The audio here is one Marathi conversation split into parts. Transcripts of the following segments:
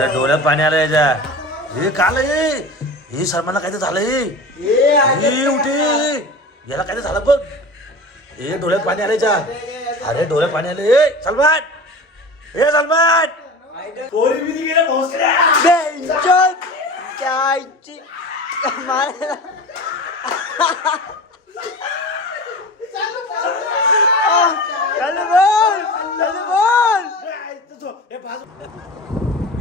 अरे डोळ्यात पाणी आलं याच्या. हे काल हे सलमानला काहीतरी झालंय. हे उठे याला काहीतरी झालं बघ. हे डोळ्यात पाणी आलं याच्या. अरे डोळ्यात पाणी आलं. ए सलमान, हे सलमान पोरी बिरी गेल्या भोसड्या.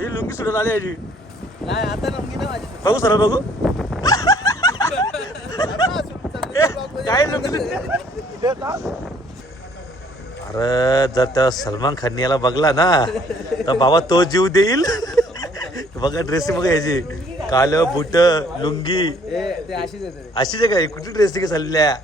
ही लुंगी सुटत आली याची. नाही आता लुंगी ना माझी. बघू सर बघू काय लुंगी. अरे जर त्या सलमान खान याला बघला ना तर बाबा तो जीव देईल. बघा ड्रेसिंग बघा याची. काल बुट लुंगी ते अशीच येते. अशीच आहे काय. कुठली ड्रेसिंग चालल्या.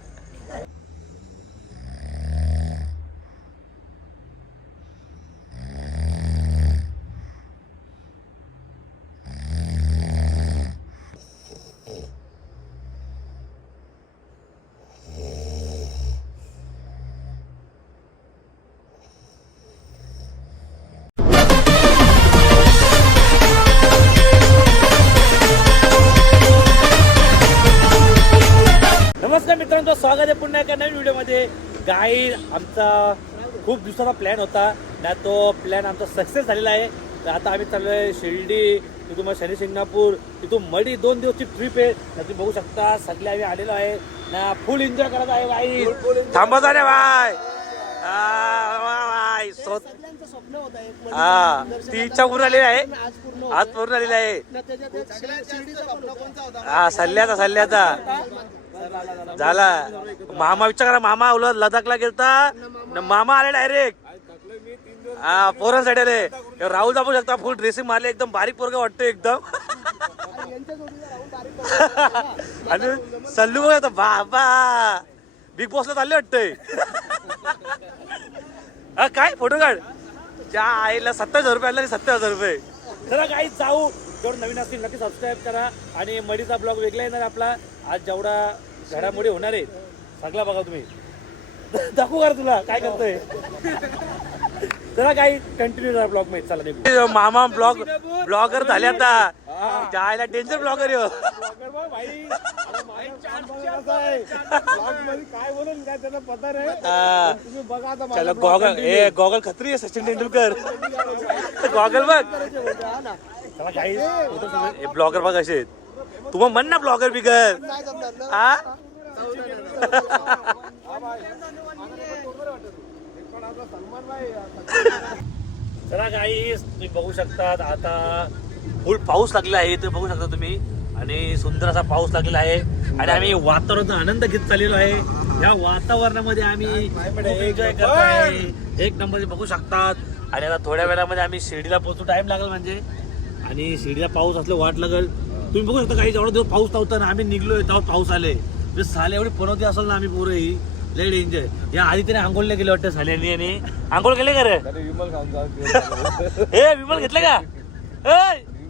नमस्कार मित्रांनो, स्वागत आहे पुन्हा एका नवीन व्हिडिओमध्ये. गाई आमचा खूप दिवसाचा प्लॅन होता ना, तो प्लॅन आमचा सक्सेस झालेला आहे. तर आता आम्ही चाललोय शिर्डी, तिथून मग शनी शिंगणापूर, तिथून मडी. 2 दिवसची ट्रिप आहे. तर तुम्ही बघू शकता सगळे आम्ही आलेलो आहे ना. फुल एन्जॉय करत आहे गाई. थांबत रे भाई. सगळ्यांचं स्वप्न होतं एक हा ती इच्छा पूर्ण आलेली आहे. आज पूर्ण आलेली आहे. हा सल्ल्याचा झाला. मामा विचार करा. मामा उलट लडाखला गेलता न मामा आले डायरेक्ट. हा पोरांसाठी आले. राहुल दाबू शकता. फुल ड्रेसिंग मारले. एकदम बारीक पोरगा वाटतो एकदम. आणि सल्लू बघा बाबा बिग बॉसला चालले वाटतंय. हा काय फोटो काढ. त्या आईला 27,000 रुपये आले. 27,000 रुपये. चला काही जाऊ. जेवढं नवीन असतील नक्की सबस्क्राईब करा. आणि मडीचा ब्लॉग वेगळा येणार आपला. आज जेवढा घडामोडी होणार आहे सगळा बघा तुम्ही. दाखवू का तुला काय करतोय. चला काही कंटिन्यू ब्लॉग मध्ये. चला मामा ब्लॉगर झाले आता. जायला डेंजर ब्लॉगर आहे. चला गॉगल. ए गॉगल खत्री आहे. सचिन तेंडुलकर गॉगल बघ. चला काही ब्लॉगर बघ असे. तुम्हाला म्हण ना ब्लॉगर बिगर. हा चला काही तुम्ही बघू शकता. आता फुल पाऊस लागलेला आहे. ते बघू शकता तुम्ही. आणि सुंदर असा पाऊस लागलेला आहे. आणि आम्ही वातावरणाचा आनंद घेत चाललेलो आहे. या वातावरणामध्ये आम्ही एन्जॉय करत आहे. एक नंबर बघू शकतात. आणि आता थोड्या वेळामध्ये आम्ही शिर्डीला पोहोचू. टाइम लागेल म्हणजे. आणि शिर्डीला पाऊस असलं वाट लागेल. तुम्ही बघू शकता काही जेवढा दिवस पाऊस नव्हता ना आम्ही निघलोय तेव्हा पाऊस आले. साले एवढी पनवती असेल ना आम्ही पोरं ही लय एन्जॉय. या आधी त्याने आंघोळला गेले वाटतं साल्यांनी. आणि आंघोळ केले का रे. हे विमल घेतलं का.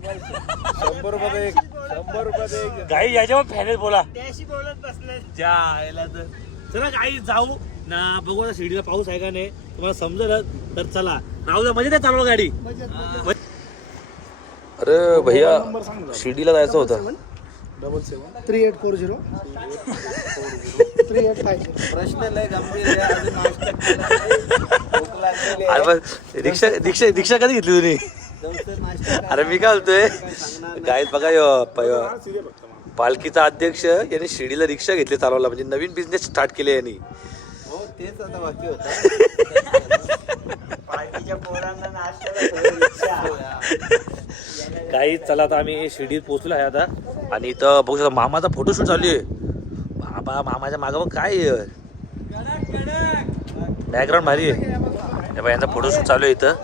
100 रुपये 100 रुपये काही याच्यावर फॅनेल बोला तर. चला काही जाऊ ना. बघू आता शिर्डीला पाऊस आहे का नाही तुम्हाला समजलं तर चला. राहू द्या म्हणजे चालवा गाडी. अरे भैया शिर्डीला जायचं होतं. 3840 3850. प्रश्न लय गंभीर आहे. रिक्षा कधी घेतली तुम्ही. अरे मी काय बोलतोय गाईत बघा. पालखीचा अध्यक्ष यांनी शिर्डीला रिक्षा घेतली चालवला. म्हणजे नवीन बिझनेस स्टार्ट केले यांनी. हो तेच आता बाकी होतं. काही चला आता आम्ही शिर्डीत पोहोचलो आहे आता. आणि इथं बघू शकता मामाचा फोटोशूट चालू आहे. बाबा मामाच्या मागं काय बॅकग्राऊंड भारी आहे. यांचा फोटोशूट चालू आहे इथं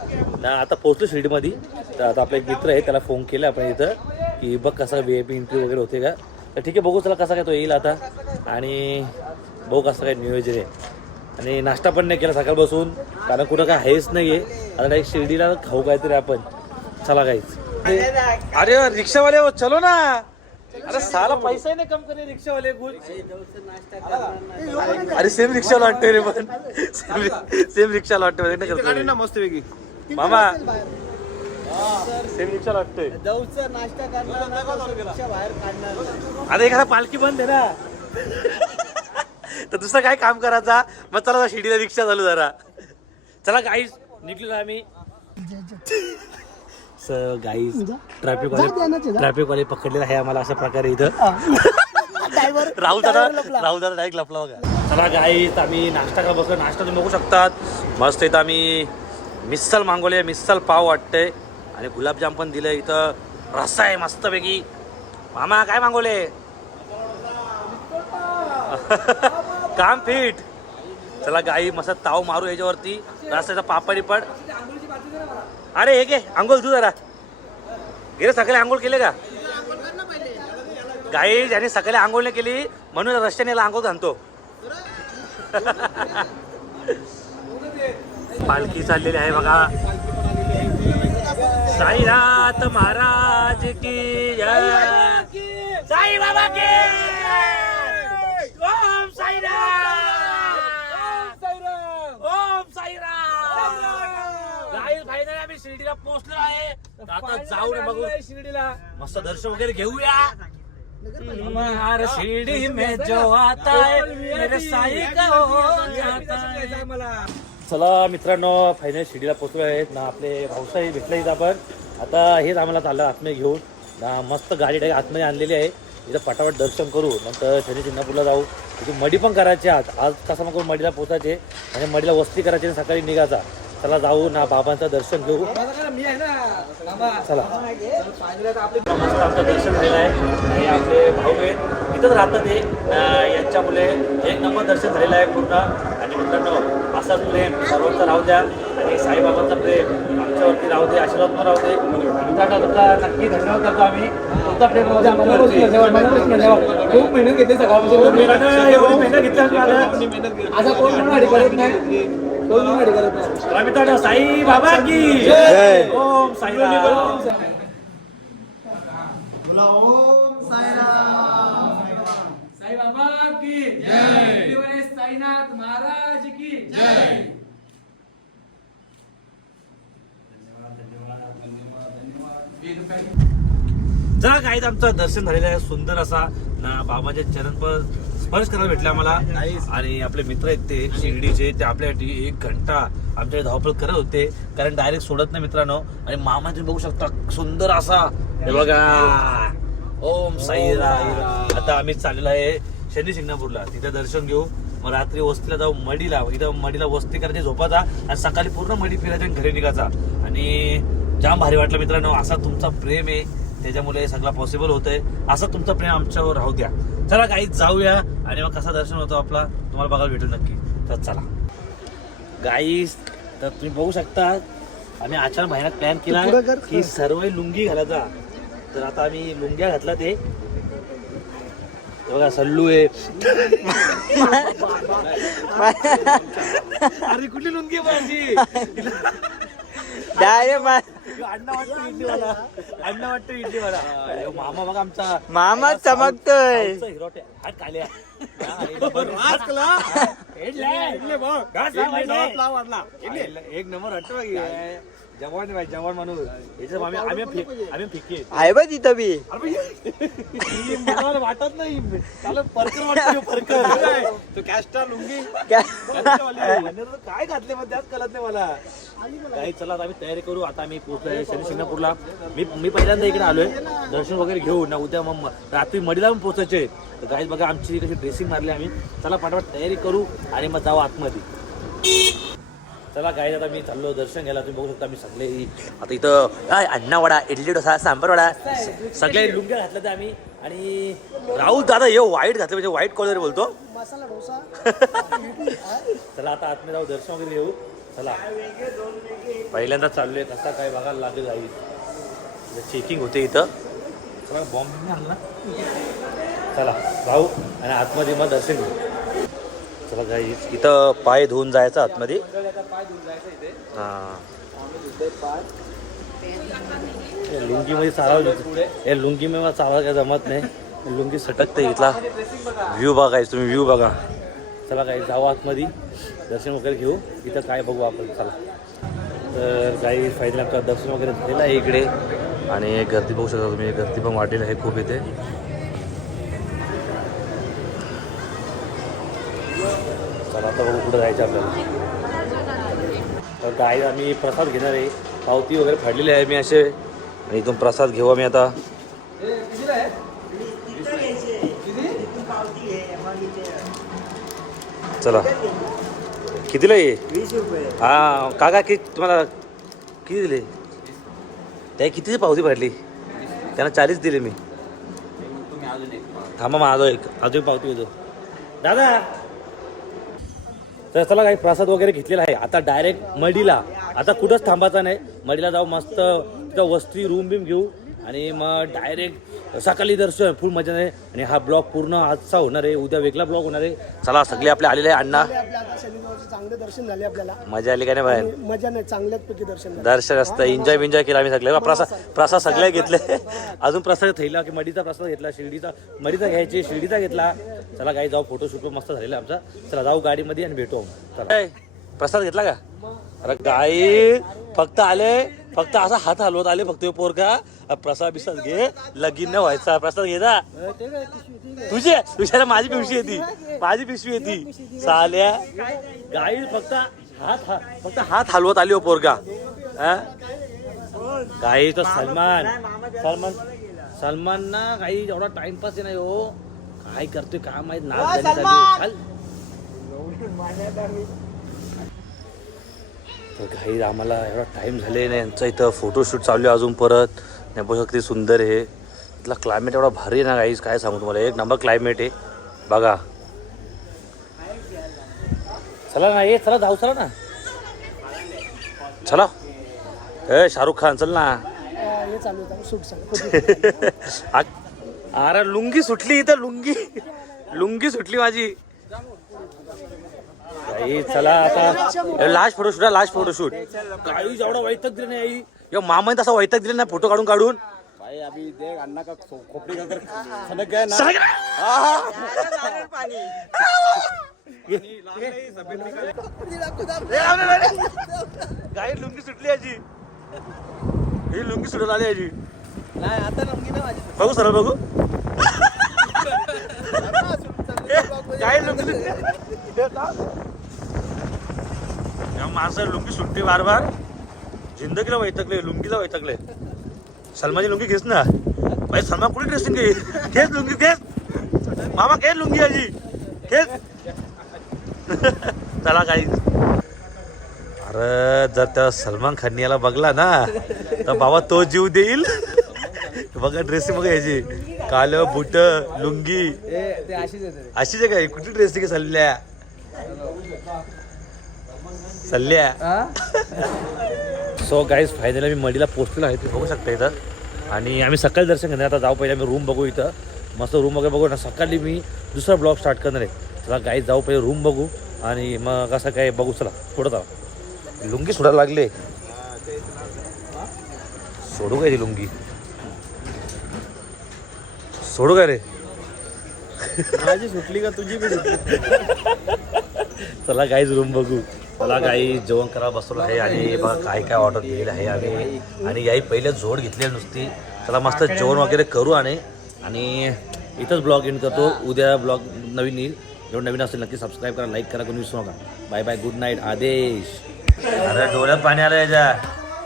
ना. आता पोहोचलो शिर्डीमध्ये. तर आता आपला एक मित्र आहे त्याला फोन केला आपण इथं की बघ कसा VIP एंट्री वगैरे होते का. तर ठीक आहे बघू चला कसा काय तो येईल आता. आणि बघू कसं काय नियोजन आहे. आणि नाश्ता पण नाही केला सकाळ बसून कारण कुठं काय आहेच नाही आहे. आता एक शिर्डीला खाऊ काहीतरी आपण. चला काहीच. अरे रिक्षावाले हो चलो ना. अरे साला पैसा नाही कम करे रिक्षावाले. अरे सेम रिक्षाला वाटतोय रे. पण सेम रिक्षाला वाटतोय मस्त वेगळी मामा. सेम रिक्षा लागतोय. जाऊचा नाश्ता करणार ना, जाऊचं रिक्षा बाहेर काढणार नाही. आता एखादा पालखी बंद आहे ना तर दुसरं काय काम करायचा. मग चला शिर्डीला रिक्षा चालू जरा. चला गाईज निघलेलो आम्ही. गाईज ट्रॅफिक वाले पकडलेला आहे आम्हाला अशा प्रकारे इथं. राहुल दादा डायरेक्ट लपला बघा. चला गाईज आम्ही नाश्ता का बसलो. नाश्ता तुम्ही बघू शकतात. मस्त इथं आम्ही मिसल मागवले. मिसल पाव वाटते आणि गुलाबजाम पण दिले. इथं रस्सा आहे मस्तपैकी. मामा काय मागवले. काम फिट. चला गाई मस्त ताव मारू याच्यावरती. रस्त्याचा पापडी पड. अरे हे घे आंघोळ तू जरा. गेले सकाळी आंघोळ केले का गाई. ज्याने सकाळी आंघोळ नाही केली म्हणून रस्त्याने याला आंघोळ घालतो. पालखी चाललेली आहे बघा. साईनाथ महाराज की जय. साई बाबा की ओम साईराम. ओम साईराम. गाईज फायनली आम्ही शिर्डीला पोहोचलो आहे. आता जाऊ ना बघू शिर्डीला. मस्त दर्शन वगैरे घेऊया. हर शिर्डी में जो आता है मेरे साई का हो जाता है. चला मित्रांनो फायनल शिर्डीला पोहोचलो आहेत ना. आपले भाऊसाहेब भेटले इथं आपण. आता हेच आम्हाला चाललं आतमध्ये घेऊन ना. मस्त गाडी डायरेक्ट आतमध्ये आणलेली आहे. इथं फटाफट दर्शन करू. नंतर शनी शिंगणापूरला जाऊ. इथे मडी पण करायचे. आज कसा नको मडीला पोचायचे आणि मडीला वस्ती करायची आणि सकाळी निघायचा. चला जाऊ ना बाबांचं दर्शन घेऊ. चला मस्त आमचं दर्शन झालेलं आहे. आणि आपले भाऊ आहेत इथंच राहतात. ते यांच्यामुळे एक नंबर दर्शन झालेलं आहे पूर्ण. आणि मित्रांनो असाच प्रेम सर्वांचा राहू द्या. आणि साईबाबांचा प्रेम आमच्यावरती राहू दे. आशीर्वाद पण राहू दे. मित्रांनो तुमचा नक्की धन्यवाद करतो आम्ही. तुमचा प्रेम राहू द्या आमच्यावरती. खूप मेहनत घेते सकाळपासून. एवढी मेहनत घेतली असा कोण म्हणून करत नाही. कोण म्हणून करत नाही. मित्रांनो साई बाबा की जय. ओम साईराम. साई बाबा की जय. साईनाथ महाराज की जय. चला काही आमचं दर्शन झालेलं आहे सुंदर असा ना. बाबाचे चरण पण स्पर्श करायला भेटले आम्हाला. आणि आपले मित्र आहेत ते शिर्डीचे. ते आपल्यासाठी 1 घंटा आमच्या धावपळ करत होते कारण डायरेक्ट सोडत नाही मित्रांनो. आणि मामा तुम्ही बघू शकता सुंदर असा. हे बघा ओम साईराम. आता आम्ही चाललेलो आहे शनी शिंगणापूरला. तिथे दर्शन घेऊ. मग रात्री वस्तीला जाऊ मडीला. इथं मडीला वस्ती करायची झोपायचा आणि सकाळी पूर्ण मडी फिरायचा आणि घरी निघायचा. आणि जाम भारी वाटलं मित्रांनो. असा तुमचा प्रेम आहे त्याच्यामुळे सगळं पॉसिबल होतंय. असं तुमचं प्रेम आमच्यावर राहू द्या. चला काही जाऊया आणि मग कसा दर्शन होतो आपला तुम्हाला बघायला भेटेल नक्की. तर चला गाईस. तर तुम्ही बघू शकता आम्ही अचानक महिन्यात प्लॅन केला की सर्व लुंगी घालायचा. तर आता आम्ही लुंग्या घातला. ते बघा सल्लू आहे. अरे कुठली लुंगी माझी. अण्णा वाटतो इडलीवाला. अण्णा वाटतो इडलीवाला. मामा बघा आमचा मामा चमकतोय. हिरोटे हात काल्या. एक नंबर वाटतो जवान भाई. जवान म्हणून आम्ही फिके आहे बघ तिथं बी. वाटत नाही. त्याला परकर वाटतो. परकर तो कॅस्टर लुंगी काय घातले मग त्याच कळत नाही मला काही. चला आम्ही तयारी करू. आता आम्ही पोहोचलोय शनी शिंगणापूरला. मी पहिल्यांदा इकडे आलोय. दर्शन वगैरे घेऊ ना. उद्या मग रात्री मडीला पण पोहोचायचे. तर काही बघा आमची कशी ड्रेसिंग मारली आम्ही. चला फटाफट तयारी करू आणि मग जाऊ आतमध्ये. चला काय आता मी चाललो दर्शन घ्यायला. तुम्ही बघू शकता आम्ही सगळे आता इथं अण्णा वडा, इडली डोसा, सांबर वडा सगळे लुंग्या घातल्या ते आम्ही. आणि राहुल दादा हे व्हाईट घातलं म्हणजे व्हाईट कलर बोलतो. मसाला डोसा. चला आता आतमध्ये जाऊ दर्शन वगैरे घेऊ. चला पहिल्यांदा चाललोय. कसा काय बघायला लागेल जाईल. चेकिंग होते इथं. चला बॉम्ब आणला. चला जाऊ आणि आतमध्ये मग दर्शन घेऊ. चला काही इथं पाय धुवून जायचं आतमध्ये. लुंगीमध्ये चालावं. या लुंगीमध्ये मला चालावं काय जमत नाही. लुंगी सटकते. इथला व्ह्यू बघायचं तुम्ही. व्ह्यू बघा. चला काही जाऊ आतमध्ये दर्शन वगैरे घेऊ. इथं काय बघू आपण. चला तर काही फायनल आपलं दर्शन वगैरे झालेलं आहे इकडे आणि गर्दी बघू शकता तुम्ही, गर्दी पण वाढलेली आहे खूप इथे. चला आता बघू कुठं जायचं आपल्याला. तर गाई आम्ही प्रसाद घेणार आहे, पावती वगैरे फाडलेली आहे मी असे, आणि इथून प्रसाद घेऊ आम्ही आता. चला कितीला ये? 20 रुपये. हा काका किती तुम्हाला किती दिले? त्या कितीची पावती फाडली? त्यांना 40 दिले मी. थांबा माझं अजून पावती होतो दादा. तर चला काही प्रसाद वगैरे घेतलेला आहे, आता डायरेक्ट मडीला. आता कुठंच थांबायचं नाही, मडीला जाऊ मस्त तिथं वस्ती रूम बिम घेऊ आणि मग डायरेक्ट सकाळी दर्शन फुल मजा नाही. आणि हा ब्लॉग पूर्ण आजचा होणार आहे, उद्या वेगळा ब्लॉग होणार आहे. चला सगळे आपले आलेले आहे. अण्णा आता शनिवारचे चांगले दर्शन झाले आपल्याला, मजा आली का नाही बाहेर? मजा नाही, चांगल्यापैकी दर्शन झालं. दर्शन असतं, एन्जॉय केला आम्ही सगळे. प्रसाद सगळे घेतले. अजून प्रसाद थैला की मडीचा प्रसाद घेतला, शिर्डीचा मडीचा घ्यायचे, शिर्डीचा घेतला. चला काही जाऊ, फोटोशूट मस्त झालेला आमचा. चला जाऊ गाडीमध्ये आणि भेटू. चला प्रसाद घेतला का? अरे गाई फक्त आले, फक्त असा हात हलवत आले फक्त पोरका. प्रसाद बिसाद घे, लगीन नाही व्हायचा. प्रसाद घे ना तुझ्या माझी पिशवी येते, माझी पिशवी येते साल्या. गाई फक्त हात हलवत आली हो पोरगा. गाई तो सलमान ना काही एवढा टाइमपास आहे नाही हो, काय करतोय काय माहित. नाच तर काही आम्हाला एवढा टाइम झाले नाही. यांचं इथं फोटोशूट चालू आहे अजून परत. नाही बघू किती सुंदर आहे इथला क्लायमेट, एवढा भारी आहे ना गाईज, काय सांगू तुम्हाला. एक नंबर क्लायमेट आहे बघा. चला ना, ये चला जाऊ, चला ना, चला. ए शाहरुख खान चल ना. हे चालू होतं शूट चालू. अरे लुंगी सुटली इथं, लुंगी सुटली माझी. चला आता लास्ट फोटोशूट. काही एवढा वैतक दिला नाही या मामाने, तसा वैतक दिला नाही फोटो काढून. भाई अभी देख अन्ना का खोपड़ी का सनक गया ना. गाई लुंगी सुटली याची, ही लुंगी सुटत आली याची. नाही आता लुंगी ना माझी. बघू सर बघू. काय लुंगी माणसं लुंगी सुटते बार बार. जिंदगीला वैतकले, लुंगीला वैतकले. सलमानची लुंगी घेस ना भाई. सलमान कुठे ड्रेसिंग घेस लुंगी घेस. मामा घेस लुंगी याची घेस. चला काही. अरे जर त्या सलमान खान याला बघला ना तर बाबा तो जीव देईल. बघा ड्रेसिंग बघा याची, काल बुट लुंगी अशीच आहे काय. कुठली ड्रेसिंग सल्ल्या सो गाईज फायनली मी मडीला पोहोचलेलो आहे, ते बघू शकता इथं. आणि आम्ही सकाळी दर्शन घेणार. आता जाऊ पहिले आम्ही रूम बघू, इथं मस्त रूम वगैरे बघू ना. सकाळी मी दुसरा ब्लॉग स्टार्ट करणार आहे. चला गाईज जाऊ पहिले रूम बघू आणि मग असं काय बघू. चला पुढं जाऊ. लुंगी सोडायला लागले, सोडू काय ती लुंगी, सोडू काय रे? माझी सुटली का तुझी बी सुटली. चला गाईज रूम बघू. चला काही जेवण करा बसलो आहे आणि बघा काय काय ऑर्डर दिलेलं आहे आम्ही. आणि याही पहिले झोड घेतलेली नुसती. चला मस्त जेवण वगैरे करू आणि इथंच ब्लॉग एंड करतो. उद्या ब्लॉग नवीन येईल. जेवण नवीन असेल नक्की सबस्क्राईब करा, लाईक करा, कोणी विसरू नका. बाय बाय, गुड नाईट, आदेश. अरे डोळ्यात पाणी आलं याच्या.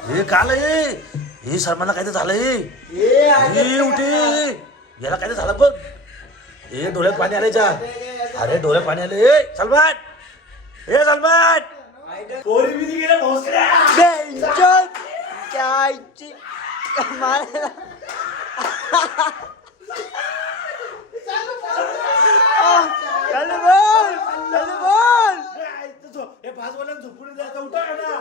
हे काल हे सलमानला काय तर झालं, हे उठे याला काय तर झालं बघ. हे डोळ्यात पाणी आलं याच्या. अरे डोळ्यात पाणी आलं. हे सलमान, हे सलमान पोरी बिरी गेल्या भोसड्या. हे भाजवाल्यानं झोपून द्यायचं उठा ना.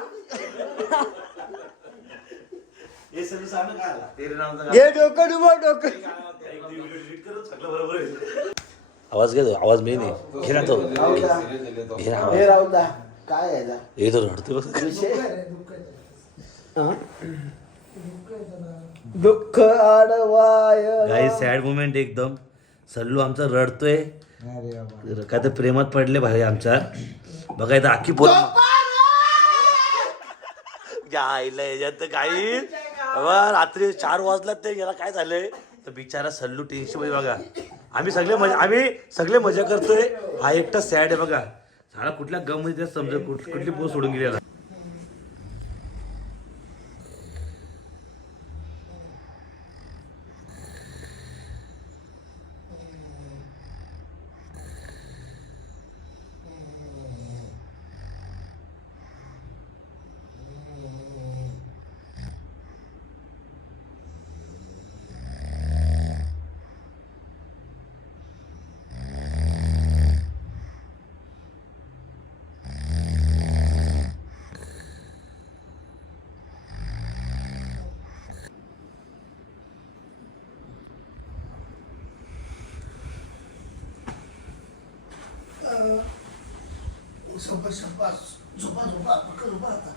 हे सगळं सांग काय आला तेरे नामचं ये डोकं डुबो डोकं. आवाज घे, आवाज मी नाही घे ना तो, घे ना आवाज. हे राहू द्या. काय आहे हे तो रडतो बघ. दुःख आडवाय. काही सॅड मुमेंट एकदम. सल्लू आमचा रडतोय, काय तर प्रेमात पडले भाई आमच्या. बघा इथं अख्खी पोर तुझ्या आईला याच्यात काही रात्री 4 वाजला ते याला काय झालंय तर बिचारा सल्लू टेन्शन मध्ये बघा. आम्ही सगळे मजा करतोय, हा एकटा सॅड आहे बघा. झाला कुठल्या गम मध्ये समजा कुठली पोस्ट सोडून गेलेला. झोपा झोपा झोपा झोपा झोपा आता